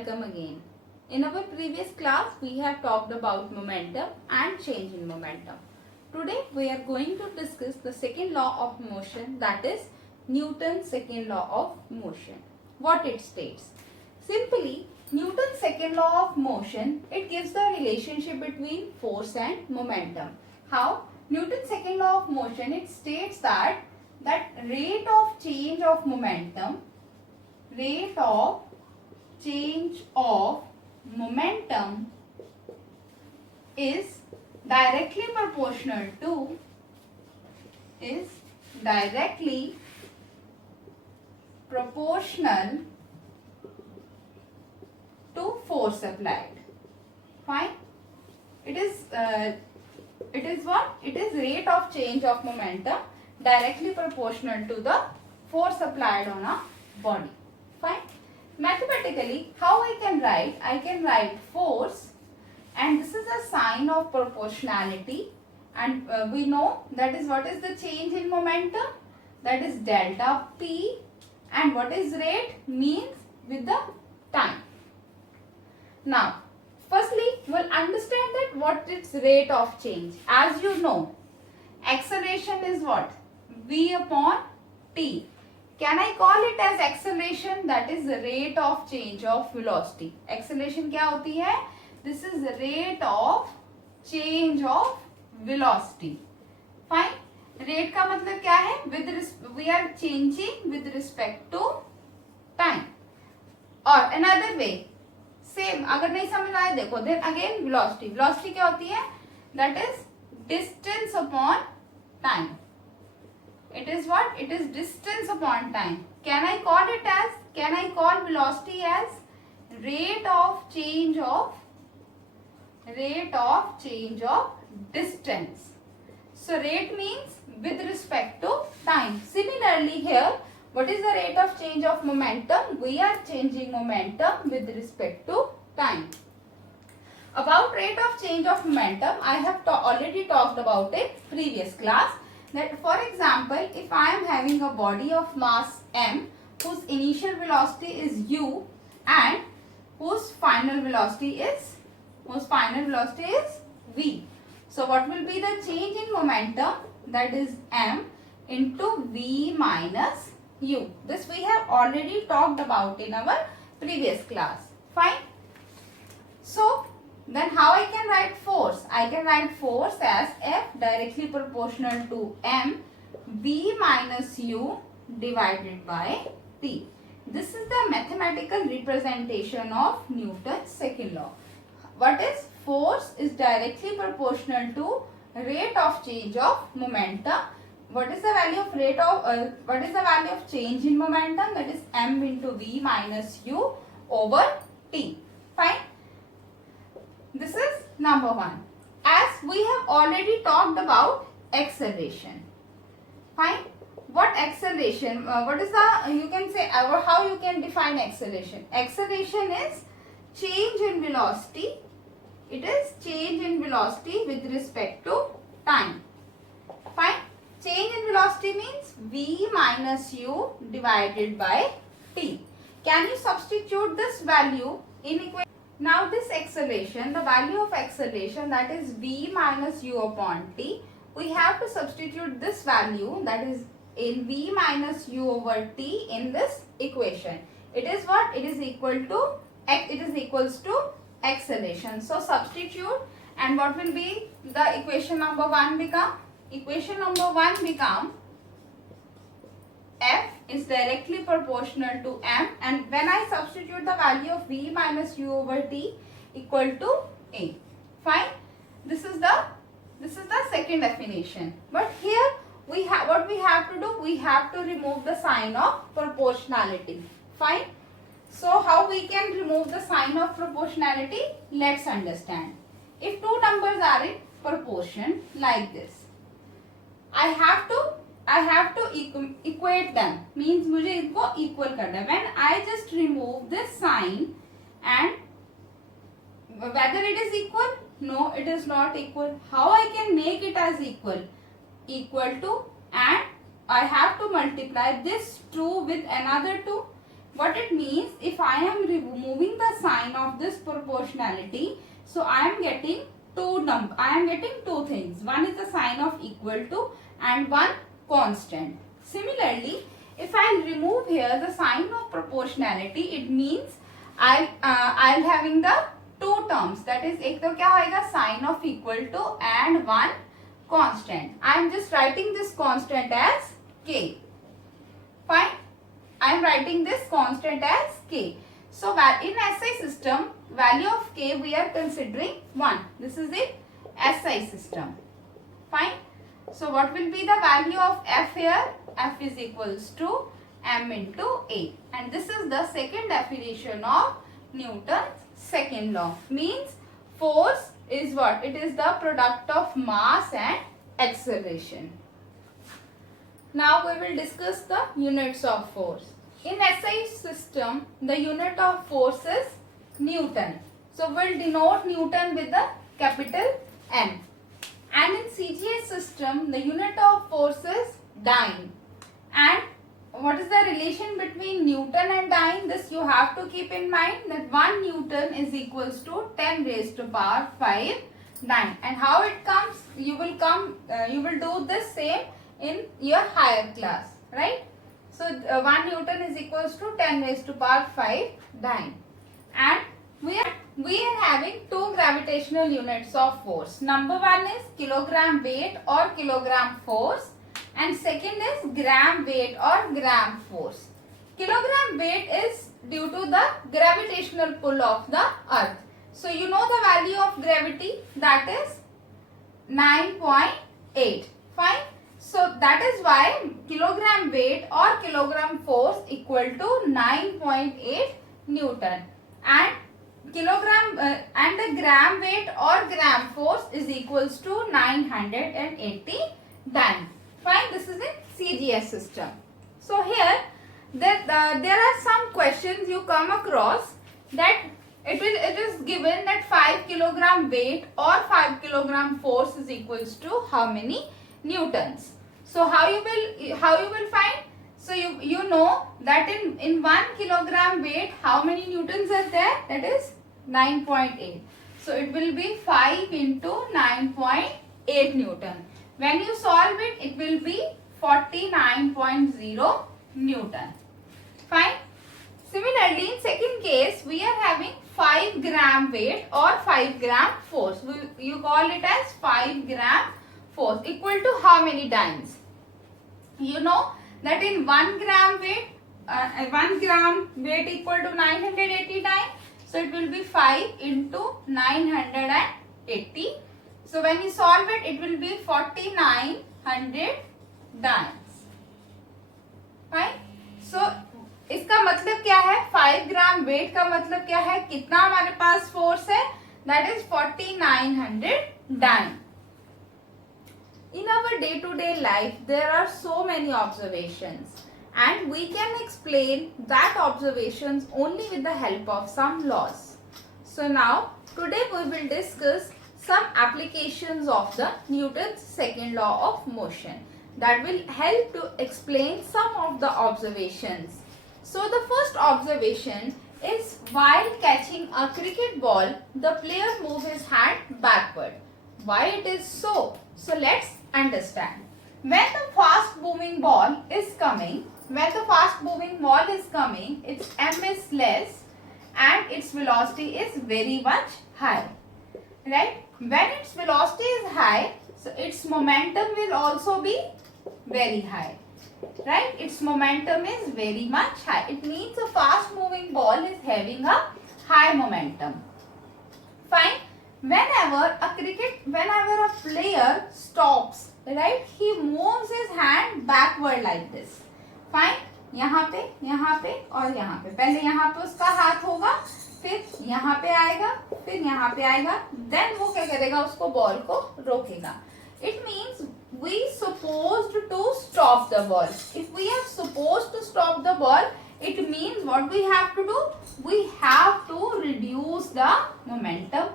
welcome again. In our previous class, we have talked about momentum and change in momentum. Today, we are going to discuss the second law of motion, that is Newton's second law of motion. What it states? Simply, Newton's second law of motion, it gives the relationship between force and momentum. How? Newton's second law of motion, it states that rate of change of momentum is directly proportional to force applied. Fine. It is what? It is rate of change of momentum directly proportional to the force applied on a body. Fine. Mathematically, how I can write? I can write force, and this is a sign of proportionality, and we know that is what is the change in momentum, that is delta P, and what is rate means with the time. Now, firstly, we'll understand that what is rate of change. As you know, acceleration is what? V upon T. Can I call it as acceleration? That is the rate of change of velocity. Acceleration क्या होती है? This is the rate of change of velocity. Fine. Rate का मतलब क्या है? We are changing with respect to time. Or another way, same. अगर नहीं समझ आए देखो. Then again velocity. Velocity क्या होती है? That is distance upon time. It is what? It is distance upon time. Can I call velocity as rate of change of distance. So rate means with respect to time. Similarly here, what is the rate of change of momentum? We are changing momentum with respect to time. About rate of change of momentum, I have already talked about it previous class. That for example, if I am having a body of mass m whose initial velocity is u and whose final velocity is v. So what will be the change in momentum? That is m into v minus u. This we have already talked about in our previous class. Fine. So then how I can write force? I can write force as F directly proportional to m v minus u divided by T. This is the mathematical representation of Newton's second law. What is? Force is directly proportional to rate of change of momentum. What is the value of change in momentum? That is m into v minus u over T. Fine. This is number one. As we have already talked about acceleration. Fine. What acceleration? What is the, you can say, or how you can define acceleration? Acceleration is change in velocity. It is change in velocity with respect to time. Fine. Change in velocity means v minus u divided by t. Can you substitute this value in equation? Now this acceleration, the value of acceleration, that is v minus u upon t, we have to substitute this value, that is in v minus u over t in this equation. It is what? It is equals to acceleration. So substitute, and what will be the equation number 1 become? Equation number 1 become F is directly proportional to m, and when I substitute the value of v minus u over t equal to a. Fine. This is the second definition. But here what we have to do? We have to remove the sign of proportionality. Fine. So how we can remove the sign of proportionality? Let's understand. If two numbers are in proportion like this, I have to equate them. Means मुझे इनको equal करना है. When I just remove this sign, and whether it is equal? No, it is not equal. How I can make it as equal? Equal to, and I have to multiply this 2 with another 2. What it means, if I am removing the sign of this proportionality, so I am getting two things. One is the sign of equal to and one constant. Similarly, if I remove here the sign of proportionality, it means I'll having the two terms. That is, एक तो क्या होएगा sign of equal to and one constant. I am just writing this constant as k. Fine. I am writing this constant as k. So in SI system, value of k we are considering 1. This is in SI system. Fine. So what will be the value of F here? F is equals to m into a. And this is the second definition of Newton's second law. Means force is what? It is the product of mass and acceleration. Now we will discuss the units of force. In SI system, the unit of force is Newton. So we'll denote Newton with the capital N. And in CGS system, the unit of force is dyne. And what is the relation between Newton and dyne? This you have to keep in mind, that 1 Newton is equals to 10 raised to power 5 dyne. And how it comes? You will do this same in your higher class, right? So 1 Newton is equals to 10 raised to power 5 dyne. And we are having two gravitational units of force. Number one is kilogram weight or kilogram force, and second is gram weight or gram force. Kilogram weight is due to the gravitational pull of the earth. So you know the value of gravity, that is 9.8. Fine. So that is why kilogram weight or kilogram force equal to 9.8 Newton, and kilogram and the gram weight or gram force is equals to 980 dyne. Fine. This is in CGS system. So here there are some questions you come across, that it is given that 5 kilogram weight or 5 kilogram force is equals to how many Newtons. So how you will find? So you know that in 1 kilogram weight how many Newtons are there? That is 9.8. So it will be 5 into 9.8 Newton. When you solve it, it will be 49.0 Newton. Fine. Similarly, in second case, we are having 5 gram weight or 5 gram force. You call it as 5 gram force equal to how many dynes? You know that in 1 gram weight, 1 gram weight equal to 980 dyne. So it will be 5 into 980. So when you solve it, it will be 4900 dynes. Fine. So इसका मतलब क्या है? 5 gram weight का मतलब क्या है? कितना हमारे पास फोर्स है? That is 4900 dyne. In our day-to-day life, there are so many observations, and we can explain that observations only with the help of some laws. So now, today we will discuss some applications of the Newton's second law of motion that will help to explain some of the observations. So the first observation is, while catching a cricket ball, the player moves his hand backward. Why it is so? So let's understand. When the fast moving ball is coming, its m is less and its velocity is very much high. Right? When its velocity is high, so its momentum will also be very high. Right? Its momentum is very much high. It means a fast moving ball is having a high momentum. Fine. Whenever a player stops, right, he moves his hand backward like this. Fine. यहाँ पे और यहाँ पे. पहले यहाँ पे उसका हाथ होगा, फिर यहाँ पे आएगा, फिर यहाँ पे आएगा. Then वो क्या करेगा? उसको बॉल को रोकेगा. It means we supposed to stop the ball. If we are supposed to stop the ball, it means what we have to do? We have to reduce the momentum.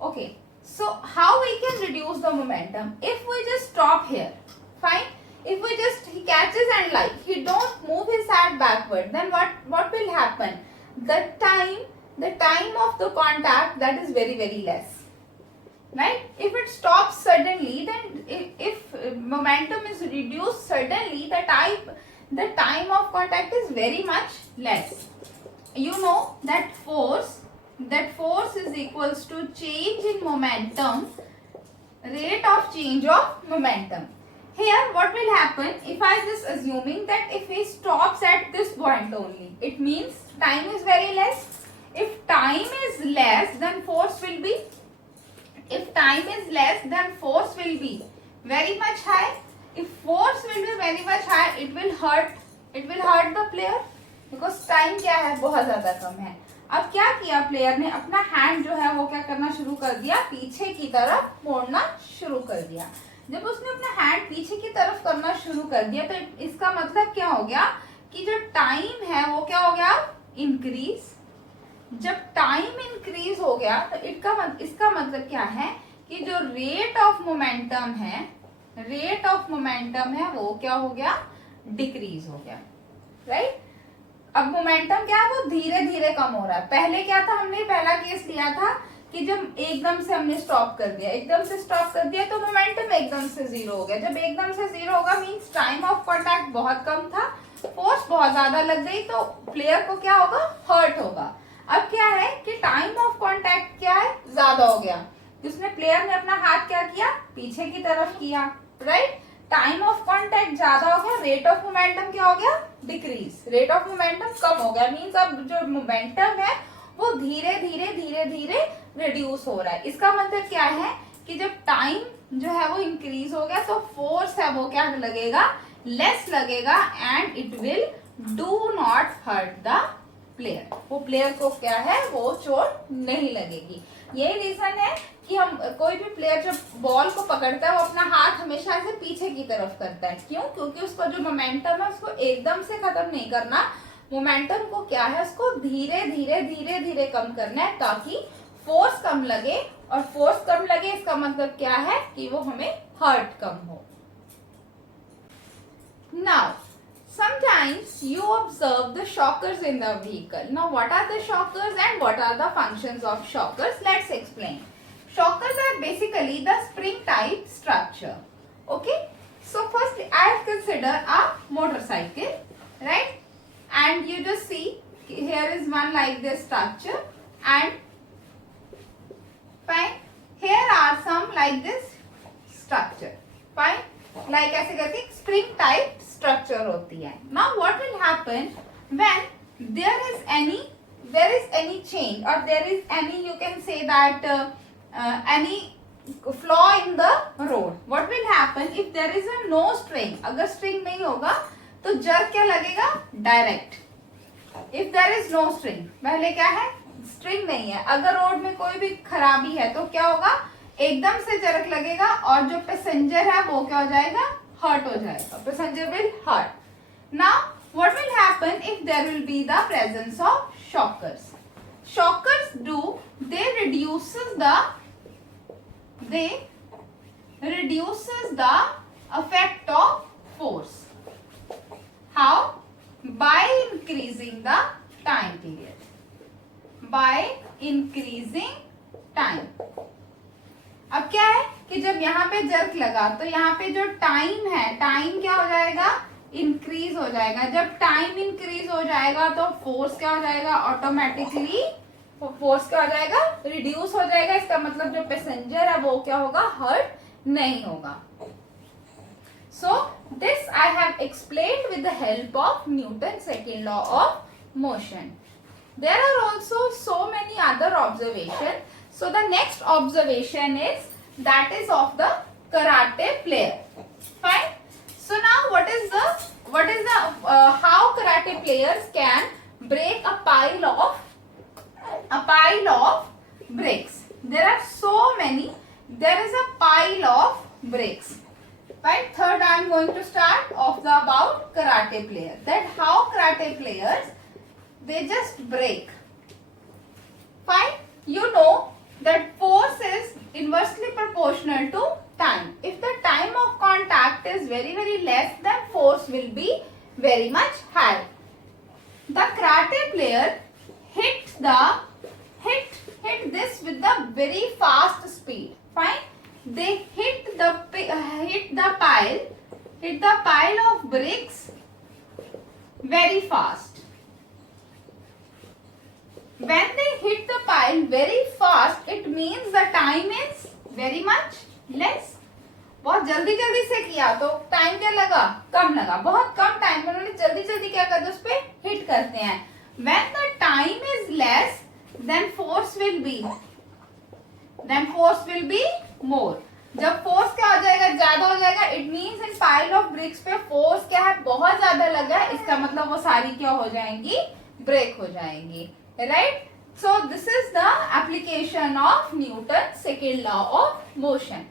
Okay. So how we can reduce the momentum? If we just stop here, fine. if we just he catches and like he don't move his hand backward, then what will happen? The time of the contact, that is very less, right? If it stops suddenly, then if momentum is reduced suddenly, the time of contact is very much less. You know that force is equals to change in momentum, rate of change of momentum. Here what will happen, if I just assuming that if he stops at this point only, it means time is very less. If time is less, then force will be, very much high. If force will be very much high, it will hurt the player, because time क्या है, बहुत ज्यादा कम है. अब क्या किया player ने, अपना हैंड जो है वो क्या करना शुरू कर दिया, पीछे की तरफ मोड़ना शुरू कर दिया. जब उसने अपना हैंड पीछे की तरफ करना शुरू कर दिया, तो इसका मतलब क्या हो गया कि जो टाइम है वो क्या हो गया, इंक्रीज. जब टाइम इंक्रीज हो गया तो इसका मतलब क्या है कि जो रेट ऑफ मोमेंटम है वो क्या हो गया, डिक्रीज हो गया, राइट. अब मोमेंटम क्या है, वो धीरे धीरे कम हो रहा है. पहले क्या था, हमने पहला केस लिया था कि जब एकदम से हमने स्टॉप कर दिया तो मोमेंटम एकदम से जीरो हो गया. जब एकदम से जीरो होगा मींस टाइम ऑफ कांटेक्ट बहुत कम था, फोर्स बहुत ज्यादा लग गई, तो प्लेयर को क्या होगा, हर्ट होगा. अब क्या है कि टाइम ऑफ कांटेक्ट क्या है, ज्यादा हो गया. उसने प्लेयर ने अपना हाथ क्या किया, पीछे की तरफ किया, राइट. टाइम ऑफ कांटेक्ट ज्यादा हो गया, रेट ऑफ मोमेंटम क्या हो गया, डिक्रीज. रेट ऑफ मोमेंटम कम हो गया, मींस अब जो मोमेंटम है वो धीरे धीरे रिड्यूस हो रहा है. इसका मतलब क्या है कि जब टाइम जो है वो इंक्रीज हो गया तो फोर्स है वो क्या लगेगा, लेस लगेगा, and it will do not hurt the player. वो प्लेयर को क्या है, वो चोट नहीं लगेगी. यही रीजन है कि हम कोई भी प्लेयर जब बॉल को पकड़ता है वो अपना हाथ हमेशा से पीछे की तरफ करता है. क्यों? क्योंकि उसका जो मोमेंटम है उसको एकदम से खत्म नहीं करना. मोमेंटम को क्या है, उसको धीरे धीरे कम करना है, ताकि फोर्स कम लगे. और फोर्स कम लगे इसका मतलब क्या है कि वो हमें हर्ट कम हो. Now sometimes you observe the shockers in the vehicle. Now what are the shockers and what are the functions of shockers? Let's explain. Shockers are basically the spring type structure. Okay, so first I'll consider a motorcycle, right? And you just see here is one like this structure, and fine, here are some like this structure, fine, like ऐसे करके spring type structure होती है. Now what will happen when there is any change और there is any, you can say that any flaw in the road. What will happen if there is a no string. अगर string नहीं होगा तो jerk क्या लगेगा, direct. If there is no string, पहले क्या है, स्ट्रिंग नहीं है, अगर रोड में कोई भी खराबी है तो क्या होगा, एकदम से जर्क लगेगा और जो पैसेंजर है वो क्या हो जाएगा, हर्ट हो जाएगा. Passenger will hurt. Now what will happen if there will be the presence of shockers. Shockers they reduces the effect of force. How? By increasing the time period. By increasing time. अब क्या है कि जब यहाँ पे jerk लगा तो यहाँ पे जो टाइम है, टाइम क्या हो जाएगा, इंक्रीज हो जाएगा. जब टाइम इंक्रीज हो जाएगा तो फोर्स क्या हो जाएगा, ऑटोमेटिकली फोर्स क्या हो जाएगा, रिड्यूस हो जाएगा. इसका मतलब जो पैसेंजर है वो क्या होगा, हर्ट नहीं होगा. So this I have explained with the help of Newton second law of motion. There are also so many other observation. So the next observation is that is of the karate player. Fine. So now what is the how karate players can break a pile of bricks. There are so many. There is a pile of bricks. Right. Third, I am going to start of the about karate player. That how karate players they just break. Fine. You know that force is inversely proportional to time. If the time of contact impact is very less, then force will be very much high. The karate player hit this with the very fast speed. Fine. They hit the pile of bricks very fast. When they hit the pile very fast, it means the time is very much less. बहुत जल्दी से किया तो time क्या लगा, कम लगा, बहुत कम time में उन्होंने जल्दी क्या करते उस पे हिट करते हैं. When the time is less, then force will be more. जब फोर्स क्या हो जाएगा, ज्यादा हो जाएगा, it means in pile of BRICS पे फोर्स क्या है, बहुत ज्यादा लगा है, इसका मतलब वो सारी क्या हो जाएंगी, ब्रेक हो जाएंगी. Right. So this is the application of Newton second law of motion.